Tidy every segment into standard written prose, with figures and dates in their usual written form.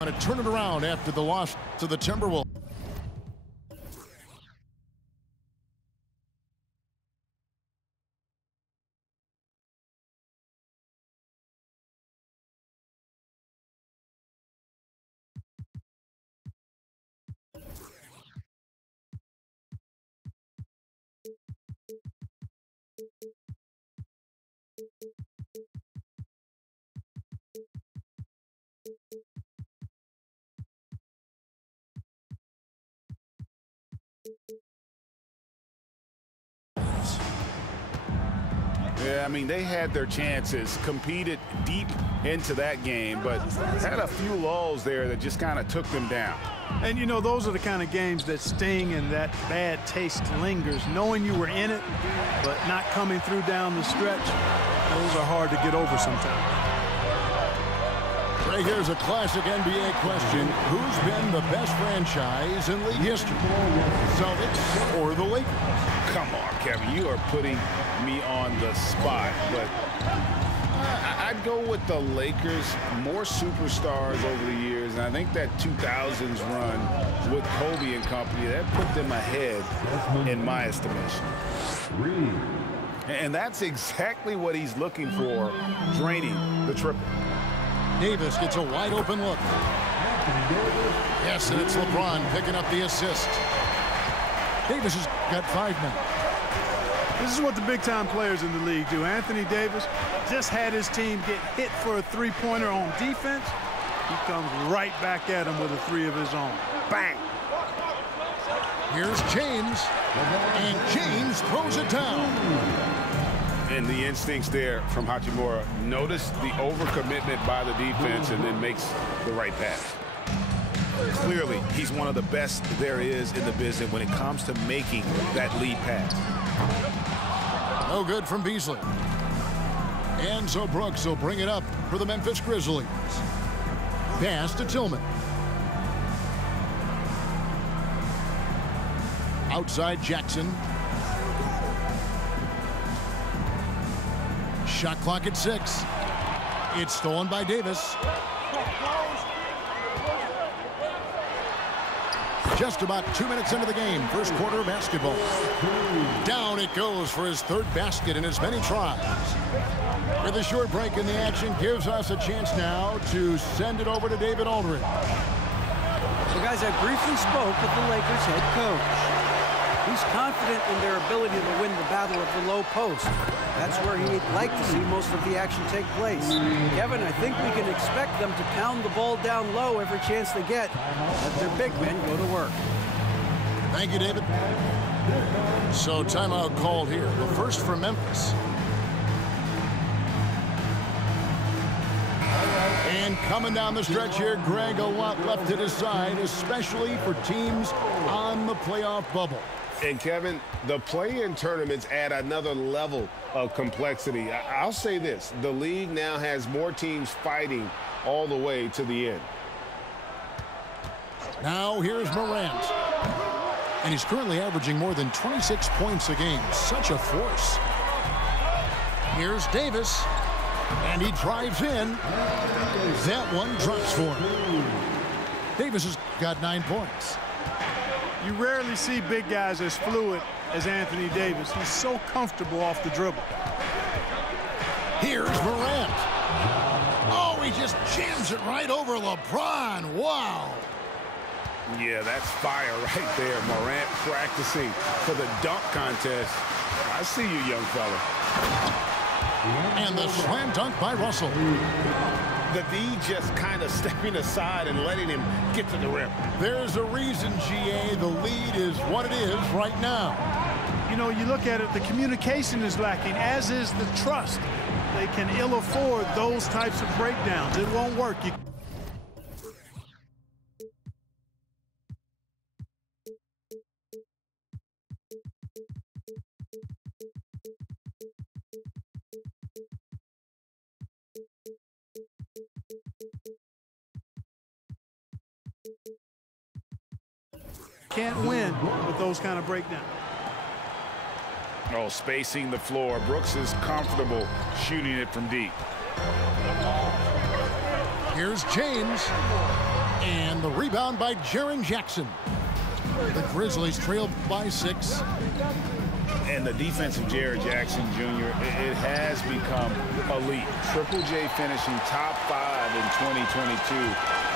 going to turn it around after the loss to the Timberwolves. Yeah, I mean, they had their chances, competed deep into that game, but had a few lulls there that just kind of took them down. And, you know, those are the kind of games that sting and that bad taste lingers. Knowing you were in it, but not coming through down the stretch, those are hard to get over sometimes. Right, here's a classic NBA question. Who's been the best franchise in league history? Celtics or the Lakers? Come on, Kevin, you are putting me on the spot, but I'd go with the Lakers. More superstars over the years, and I think that 2000s run with Kobe and company, that put them ahead in my estimation. And that's exactly what he's looking for, draining the triple. Davis gets a wide open look. Yes, and it's LeBron picking up the assist. Davis has got 5 minutes. This is what the big-time players in the league do. Anthony Davis just had his team get hit for a three-pointer on defense. He comes right back at him with a three of his own. Bang! Here's James, and James throws it down. And the instincts there from Hachimura. Notice the overcommitment by the defense and then makes the right pass. Clearly, he's one of the best there is in the business when it comes to making that lead pass. No good from Beasley. And so Brooks will bring it up for the Memphis Grizzlies. Pass to Tillman. Outside Jackson. Shot clock at 6. It's stolen by Davis. Just about 2 minutes into the game, first quarter of basketball. Down it goes for his third basket in as many tries. With a short break in the action, gives us a chance now to send it over to David Aldridge. So, guys, I briefly spoke with the Lakers head coach. He's confident in their ability to win the battle of the low post. That's where he'd like to see most of the action take place. Kevin, I think we can expect them to pound the ball down low every chance they get. Let their big men go to work. Thank you, David. So timeout called here. The first for Memphis. And coming down the stretch here, Greg, a lot left to decide, especially for teams on the playoff bubble. And, Kevin, the play-in tournaments add another level of complexity. I'll say this. The league now has more teams fighting all the way to the end. Now here's Morant. And he's currently averaging more than 26 points a game. Such a force. Here's Davis. And he drives in. That one drops for him. Davis has got 9 points. You rarely see big guys as fluid as Anthony Davis. He's so comfortable off the dribble. Here's Morant. Oh, he just jams it right over LeBron. Wow. Yeah, that's fire right there. Morant practicing for the dunk contest. I see you, young fella. And the slam dunk by Russell. The D just kind of stepping aside and letting him get to the rim. There's a reason, GA, the lead is what it is right now. You know, you look at it, the communication is lacking, as is the trust. They can ill afford those types of breakdowns. It won't work. Can't win with those kind of breakdowns. Oh, spacing the floor. Brooks is comfortable shooting it from deep. Here's James. And the rebound by Jaren Jackson. The Grizzlies trail by 6. And the defense of Jaren Jackson Jr., it has become elite. Triple J finishing top 5 in 2022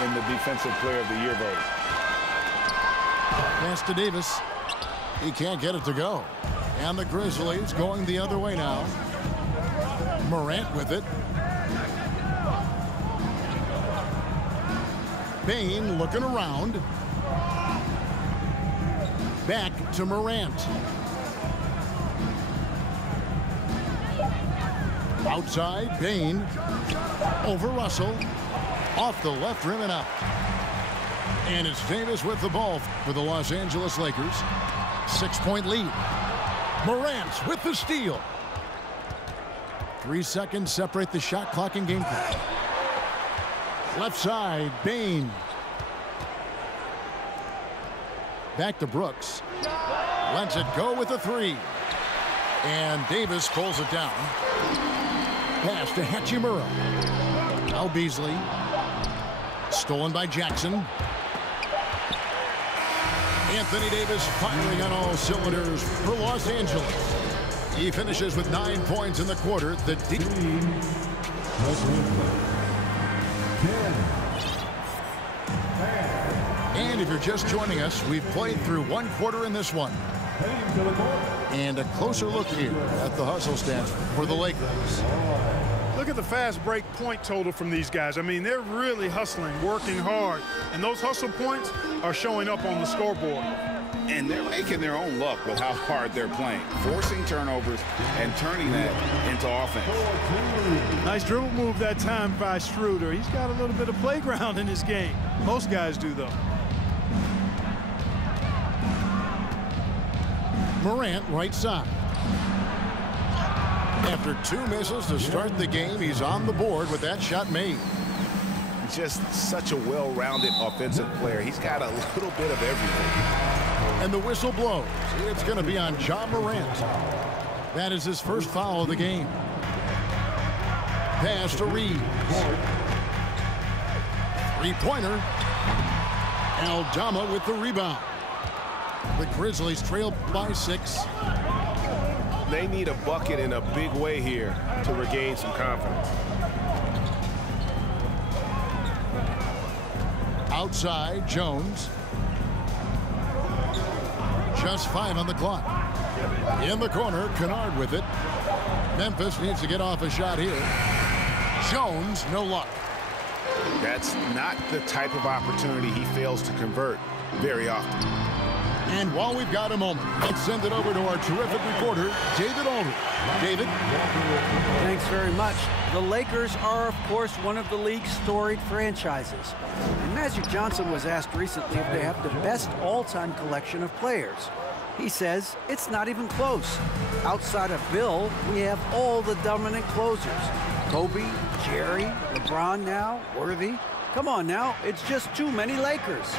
in the Defensive Player of the Year voting. Pass to Davis. He can't get it to go. And the Grizzlies going the other way now. Morant with it. Bane looking around. Back to Morant. Outside, Bane. Over Russell. Off the left rim and up. And it's Davis with the ball for the Los Angeles Lakers. 6-point lead. Morant with the steal. 3 seconds separate the shot clock and game clock. Left side, Bane. Back to Brooks. Lets it go with a 3. And Davis pulls it down. Pass to Hachimura. Now Beasley. Stolen by Jackson. Anthony Davis firing on all cylinders for Los Angeles. He finishes with 9 points in the quarter. The And if you're just joining us, we've played through 1 quarter in this one. And a closer look here at the hustle stats for the Lakers. Look at the fast break point total from these guys. I mean, they're really hustling, working hard. And those hustle points are showing up on the scoreboard. And they're making their own luck with how hard they're playing, forcing turnovers and turning that into offense. Nice dribble move that time by Schroeder. He's got a little bit of playground in his game. Most guys do, though. Morant right side. After 2 misses to start the game, he's on the board with that shot made. Just such a well-rounded offensive player. He's got a little bit of everything. And the whistle blows. It's going to be on Ja Morant. That is his first foul of the game. Pass to Reeves. 3-pointer. Aldama with the rebound. The Grizzlies trail by 6. They need a bucket in a big way here to regain some confidence. Outside, Jones. Just 5 on the clock. In the corner, Kennard with it. Memphis needs to get off a shot here. Jones, no luck. That's not the type of opportunity he fails to convert very often. And while we've got a moment, let's send it over to our terrific reporter, David Aldridge. David? Thanks very much. The Lakers are, of course, one of the league's storied franchises. And Magic Johnson was asked recently if they have the best all-time collection of players. He says it's not even close. Outside of Bill, we have all the dominant closers. Kobe, Jerry, LeBron now, Worthy. Come on now, it's just too many Lakers.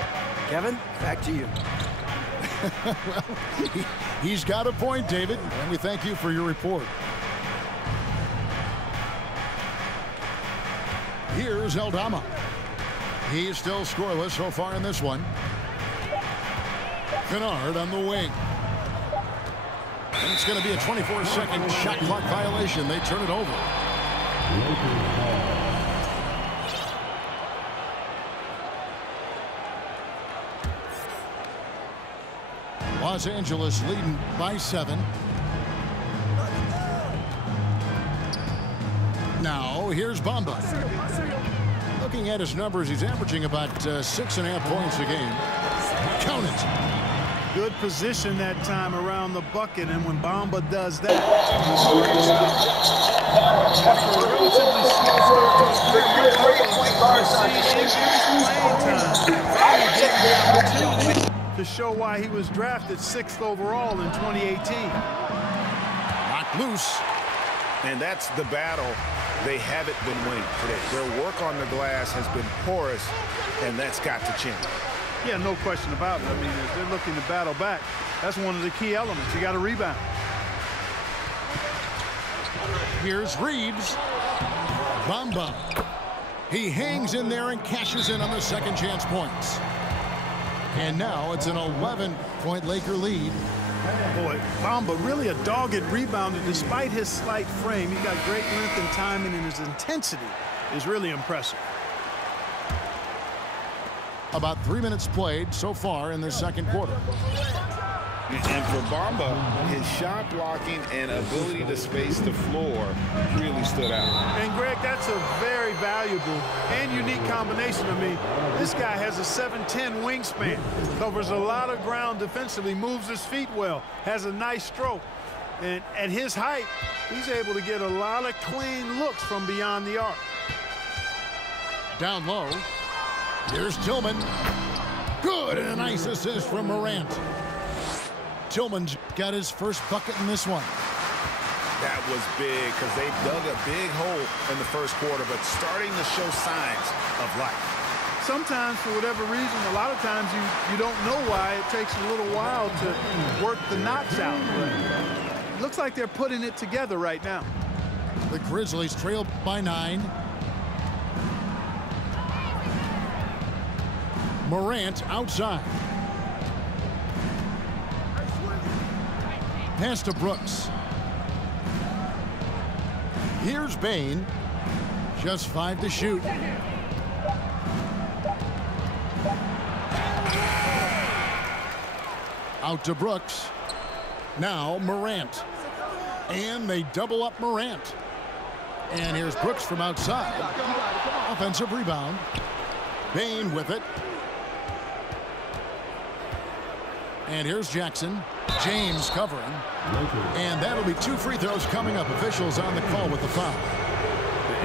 Kevin, back to you. Well, he's got a point, David, and we thank you for your report. Here's Aldama. He's still scoreless so far in this one. Kennard on the wing. And it's going to be a 24-second shot clock violation. They turn it over. Los Angeles leading by 7. Now, here's Bamba. Looking at his numbers, he's averaging about 6.5 points a game. Count it. Good position that time around the bucket, and when Bamba does that, after a relatively slow start to his career, to show why he was drafted 6th overall in 2018. Knocked loose. And that's the battle they haven't been winning today. Their work on the glass has been porous, and that's got to change. Yeah, no question about it. I mean, if they're looking to battle back, that's one of the key elements. You got to rebound. Here's Reeves. Bamba. He hangs in there and cashes in on the second chance points. And now it's an 11-point Laker lead. Boy, Bamba really a dogged rebounder despite his slight frame. He got great length and timing, and his intensity is really impressive. About 3 minutes played so far in the second quarter. And for Bamba, his shot blocking and ability to space the floor really stood out. And, Greg, that's a very valuable and unique combination. I mean, this guy has a 7'10" wingspan, covers a lot of ground defensively, moves his feet well, has a nice stroke. And at his height, he's able to get a lot of clean looks from beyond the arc. Down low. Here's Tillman. Good, and a nice assist from Morant. Tillman's got his first bucket in this one. That was big because they dug a big hole in the first quarter, but starting to show signs of life. Sometimes, for whatever reason, a lot of times you don't know why. It takes a little while to work the knots out. But it looks like they're putting it together right now. The Grizzlies trail by 9. Morant outside. Pass to Brooks. Here's Bain. Just 5 to shoot. Out to Brooks. Now Morant. And they double up Morant. And here's Brooks from outside. Offensive rebound. Bain with it. And here's Jackson. James covering. And that'll be 2 free throws coming up. Officials on the call with the foul.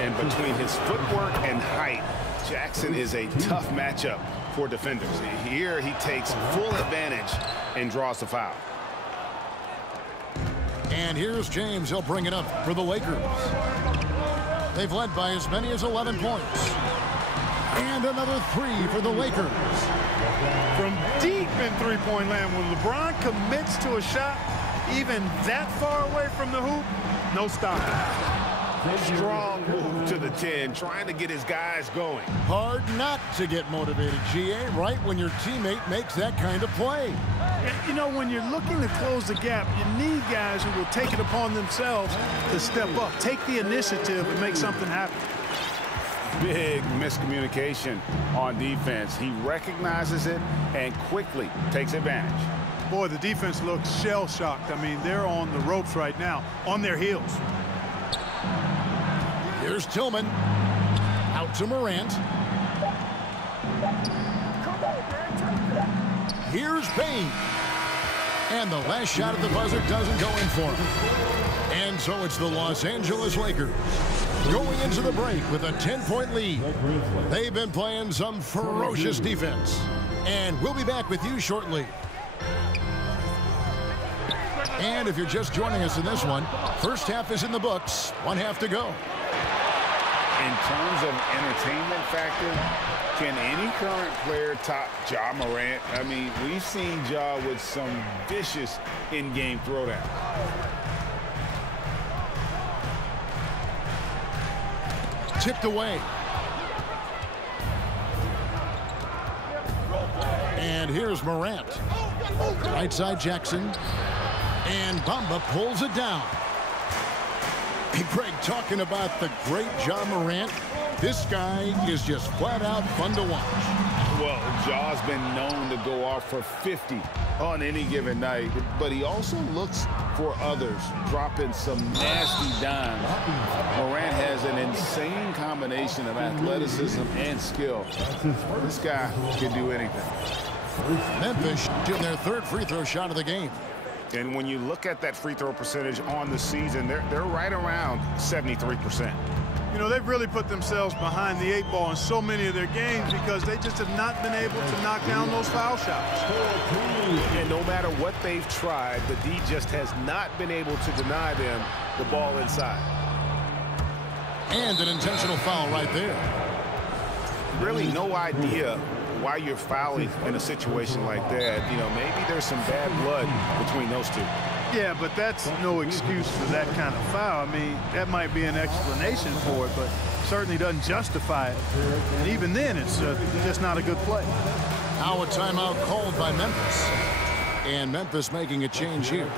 And between his footwork and height, Jackson is a tough matchup for defenders. Here he takes full advantage and draws the foul. And here's James. He'll bring it up for the Lakers. They've led by as many as 11 points. And another 3 for the Lakers. From deep in three-point land, when LeBron commits to a shot, even that far away from the hoop, no stopping. Strong move to the 10, trying to get his guys going. Hard not to get motivated, GA, right when your teammate makes that kind of play. You know, when you're looking to close the gap, you need guys who will take it upon themselves to step up, take the initiative, and make something happen. Big miscommunication on defense. He recognizes it and quickly takes advantage. Boy, the defense looks shell-shocked. I mean, they're on the ropes right now, on their heels. Here's Tillman. Out to Morant. Here's Bain. And the last shot at the buzzer doesn't go in for him. And so it's the Los Angeles Lakers going into the break with a 10-point lead. They've been playing some ferocious defense. And we'll be back with you shortly. And if you're just joining us in this one, first half is in the books. 1 half to go. In terms of entertainment factor, can any current player top Ja Morant? I mean, we've seen Ja with some vicious in-game throwdown. Tipped away. And here's Morant. Right side Jackson. And Bamba pulls it down. Hey, Greg, talking about the great Ja Morant, this guy is just flat out fun to watch. Well, Ja's been known to go off for 50 on any given night, but he also looks for others, dropping some nasty dimes. Morant has an insane combination of athleticism and skill. This guy can do anything. Memphis getting their 3rd free throw shot of the game. And when you look at that free throw percentage on the season, they're right around 73%. You know, they've really put themselves behind the 8 ball in so many of their games because they just have not been able to knock down those foul shots. And no matter what they've tried, the D just has not been able to deny them the ball inside. And an intentional foul right there. Really no idea why you're fouling in a situation like that. You know, maybe there's some bad blood between those two. Yeah, but that's no excuse for that kind of foul. I mean, that might be an explanation for it, but certainly doesn't justify it. And even then, it's just not a good play. Now a timeout called by Memphis. And Memphis making a change here.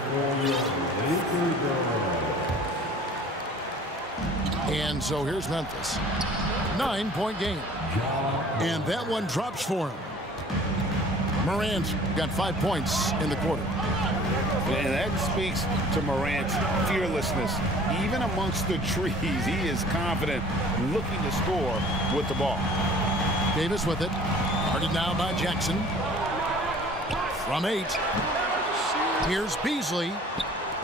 And so here's Memphis. 9-point game. And that one drops for him. Morant's got 5 points in the quarter. And that speaks to Morant's fearlessness. Even amongst the trees, he is confident, looking to score with the ball. Davis with it. Guarded now by Jackson. From 8. Here's Beasley.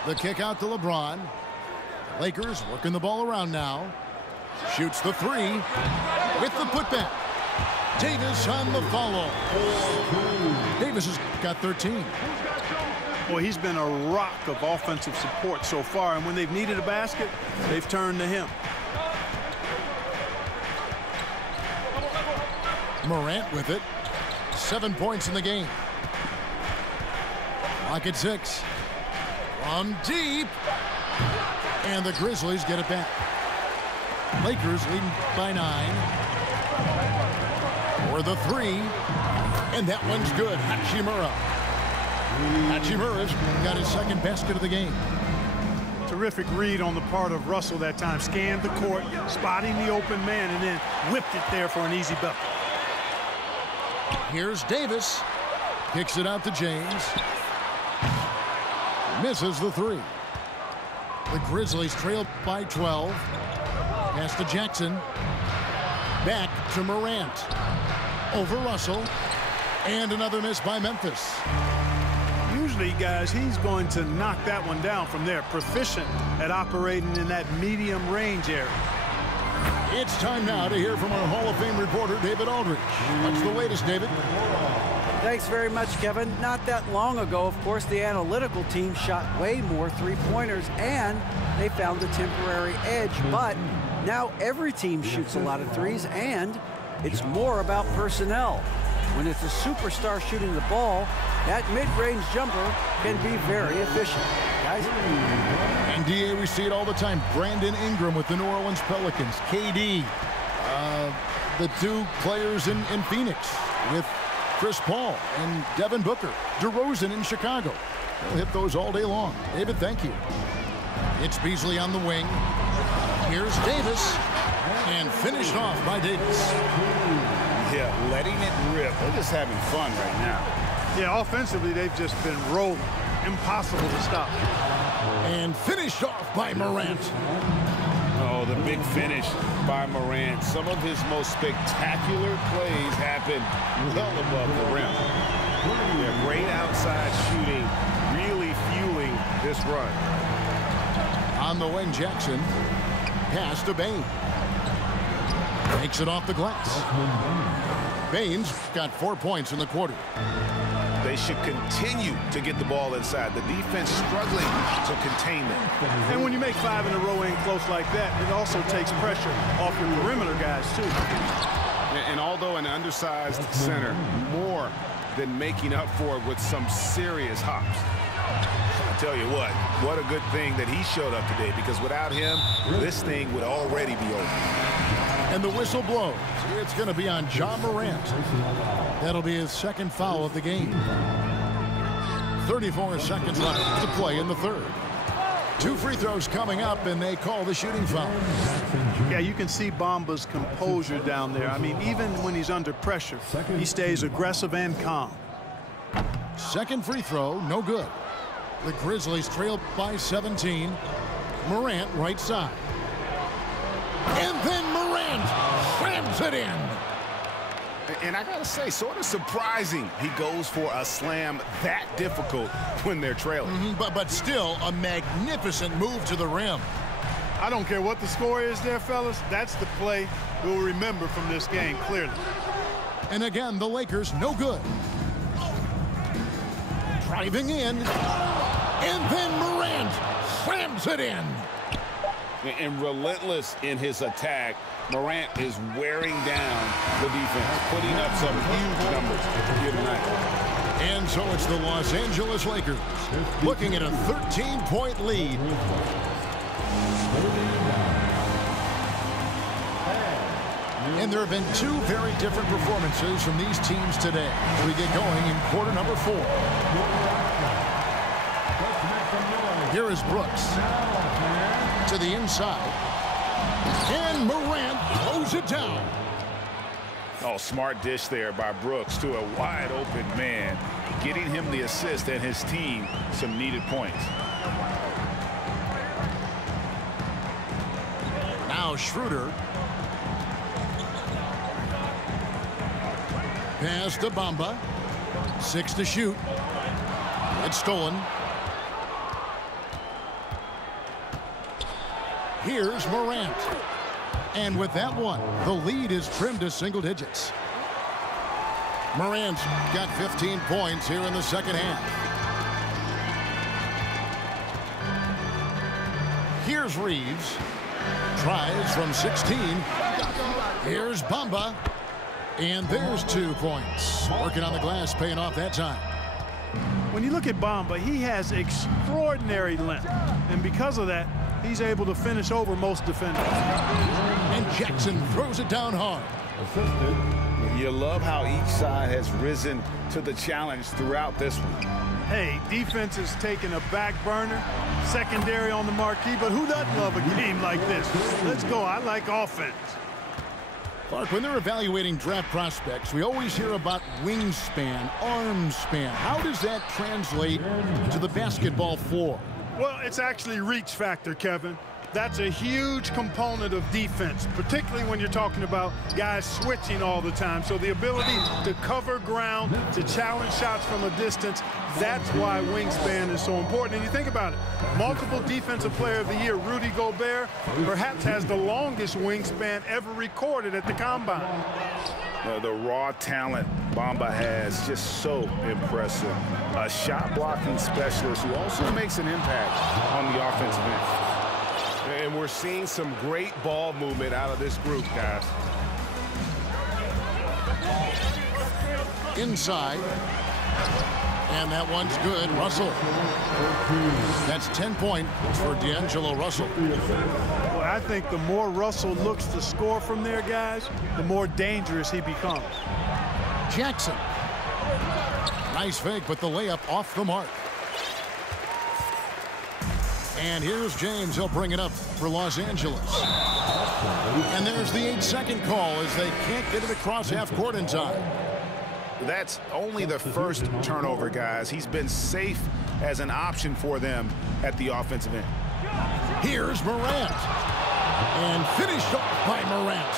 The kick out to LeBron. Lakers working the ball around now. Shoots the 3 with the putback. Davis on the follow. Davis has got 13. Well, he's been a rock of offensive support so far, and when they've needed a basket, they've turned to him. Morant with it. 7 points in the game. Clock at 6. From deep. And the Grizzlies get it back. Lakers leading by 9. For the 3. And that one's good. Hachimura. Hachimura's got his second basket of the game. Terrific read on the part of Russell that time. Scanned the court, spotting the open man, and then whipped it there for an easy bucket. Here's Davis. Kicks it out to James. Misses the 3. The Grizzlies trail by 12. Pass to Jackson. Back to Morant. Over Russell. And another miss by Memphis. Usually, guys, he's going to knock that one down from there. Proficient at operating in that medium range area. It's time now to hear from our Hall of Fame reporter, David Aldridge. What's the latest, David? Thanks very much, Kevin. Not that long ago, of course, the analytical team shot way more three-pointers, and they found a temporary edge. But now every team shoots a lot of threes, and it's more about personnel. When it's a superstar shooting the ball, that mid-range jumper can be very efficient. Guys? And DA, we see it all the time. Brandon Ingram with the New Orleans Pelicans. KD, the 2 players in Phoenix with Chris Paul and Devin Booker. DeRozan in Chicago. They'll hit those all day long. David, thank you. It's Beasley on the wing. Here's Davis. And finished off by Davis. Yeah, letting it rip. They're just having fun right now. Yeah, offensively, they've just been rolling. Impossible to stop. And finished off by Morant. Oh, the big finish by Morant. Some of his most spectacular plays happen well above the rim. Yeah, great outside shooting, really fueling this run. On the wing, Jackson. Pass to Bain. Takes it off the glass. Bain's got 4 points in the quarter. They should continue to get the ball inside. The defense struggling to contain them. And when you make 5 in a row in close like that, it also takes pressure off your perimeter guys, too. And although an undersized center, more than making up for it with some serious hops. I tell you what a good thing that he showed up today, because without him, this thing would already be over. And the whistle blows. It's going to be on Ja Morant. That'll be his second foul of the game. 34 seconds left to play in the third. 2 free throws coming up, and they call the shooting foul. Yeah, you can see Bamba's composure down there. I mean, even when he's under pressure, he stays aggressive and calm. Second free throw, no good. The Grizzlies trail by 17. Morant right side. And then Morant slams it in. And I got to say, sort of surprising he goes for a slam that difficult when they're trailing. But still a magnificent move to the rim. I don't care what the score is there, fellas. That's the play we'll remember from this game, clearly. And again, the Lakers no good. Driving in. And then Morant slams it in. And relentless in his attack, Morant is wearing down the defense, putting up some huge numbers here tonight. And so it's the Los Angeles Lakers looking at a 13-point lead. And there have been two very different performances from these teams today as we get going in quarter number 4. Here is Brooks to the inside. And Morant throws it down. Oh, smart dish there by Brooks to a wide open man, getting him the assist and his team some needed points. Now Schroeder. Pass to Bamba. 6 to shoot. It's stolen. Here's Morant. And with that one, the lead is trimmed to single digits. Morant's got 15 points here in the second half. Here's Reeves. Tries from 16. Here's Bamba. And there's 2 points. Working on the glass, paying off that time. When you look at Bamba, he has extraordinary length. And because of that, he's able to finish over most defenders. And Jackson throws it down hard. You love how each side has risen to the challenge throughout this one. Hey, defense is taking a back burner, secondary on the marquee, but who doesn't love a game like this? Let's go. I like offense. Clark, when they're evaluating draft prospects, we always hear about wingspan, arm span. How does that translate to the basketball floor? Well, it's actually reach factor, Kevin. That's a huge component of defense, particularly when you're talking about guys switching all the time. So the ability to cover ground, to challenge shots from a distance, that's why wingspan is so important. And you think about it, multiple Defensive Player of the Year, Rudy Gobert, perhaps has the longest wingspan ever recorded at the Combine. The raw talent Bamba has, just so impressive. A shot blocking specialist who also makes an impact on the offensive end. And we're seeing some great ball movement out of this group, guys. Inside. And that one's good. Russell. That's 10 points for D'Angelo Russell. Well, I think the more Russell looks to score from there, guys, the more dangerous he becomes. Jackson. Nice fake, but the layup off the mark. And here's James. He'll bring it up for Los Angeles. And there's the 8-second call as they can't get it across half court in time. That's only the first turnover, guys. He's been safe as an option for them at the offensive end. Here's Morant. And finished off by Morant.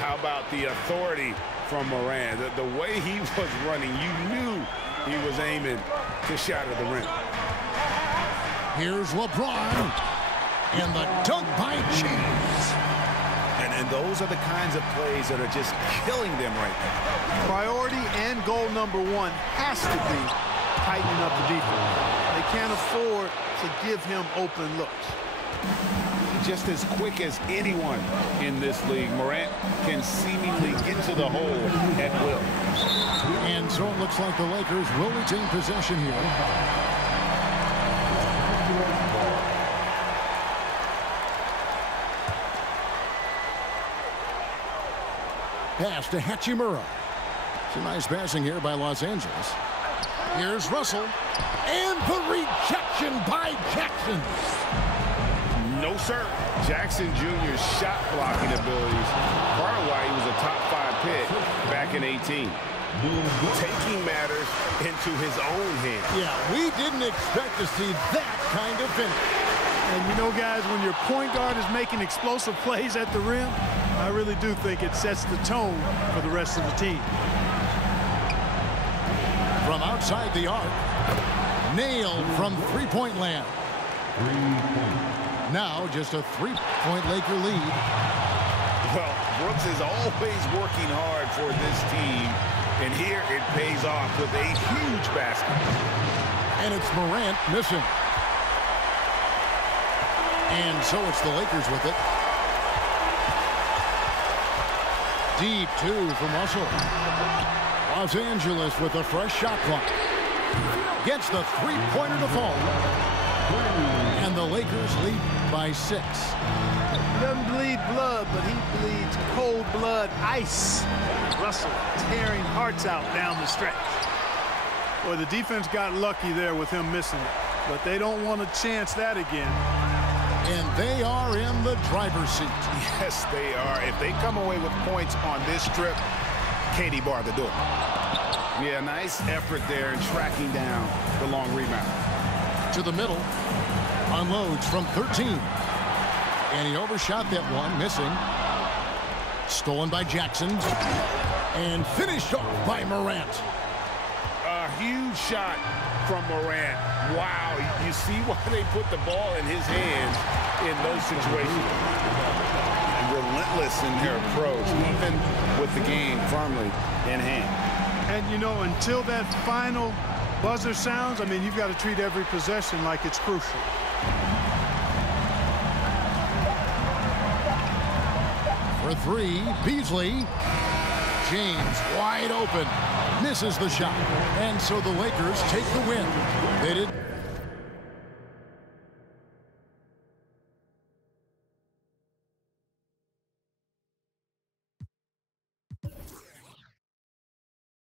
How about the authority from Morant? The way he was running, you knew he was aiming to shatter the rim. Here's LeBron. And the dunk by James. And those are the kinds of plays that are just killing them right now. Priority and goal number 1 has to be tightening up the defense. They can't afford to give him open looks. Just as quick as anyone in this league, Morant can seemingly get to the hole at will. And so it looks like the Lakers will retain possession here. Pass to Hachimura. Some nice passing here by Los Angeles. Here's Russell. And the rejection by Jackson. No, sir. Jackson Jr.'s shot blocking abilities, part of why he was a top 5 pick back in 18. Taking matters into his own hands. Yeah, we didn't expect to see that kind of finish. And you know, guys, when your point guard is making explosive plays at the rim, I really do think it sets the tone for the rest of the team. From outside the arc, nailed from three-point land. Now just a 3-point Laker lead. Well, Brooks is always working hard for this team, and here it pays off with a huge basket. And it's Morant missing. And so it's the Lakers with it. Deep 2 from Russell. Los Angeles with a fresh shot clock. Gets the three-pointer to fall. And the Lakers lead by 6. He doesn't bleed blood, but he bleeds cold blood ice. Russell tearing hearts out down the stretch. Boy, the defense got lucky there with him missing it, but they don't want to chance that again. And they are in the driver's seat. Yes, they are. If they come away with points on this trip, Katie barred the door. Yeah, nice effort there in tracking down the long rebound. To the middle. Unloads from 13. And he overshot that one, missing. Stolen by Jackson. And finished off by Morant. A huge shot from Morant. Wow, you see why they put the ball in his hands in those situations. Relentless in their approach, even with the game firmly in hand. And, you know, until that final buzzer sounds, I mean, you've got to treat every possession like it's crucial. For 3, Beasley. James wide open. Misses the shot. And so the Lakers take the win. They did.